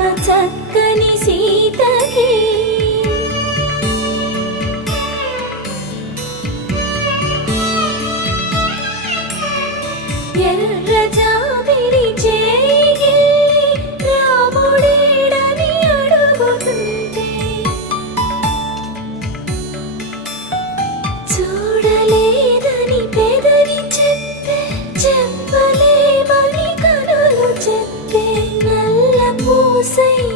చక్కని సీతకి ఎర్ర జాబిలి చేయి రాముడేడని అడుగుతుంటే చూడలేదని పెదవి చెప్పే చెప్పలేమని కనులు చెప్పే నల్ల పూసై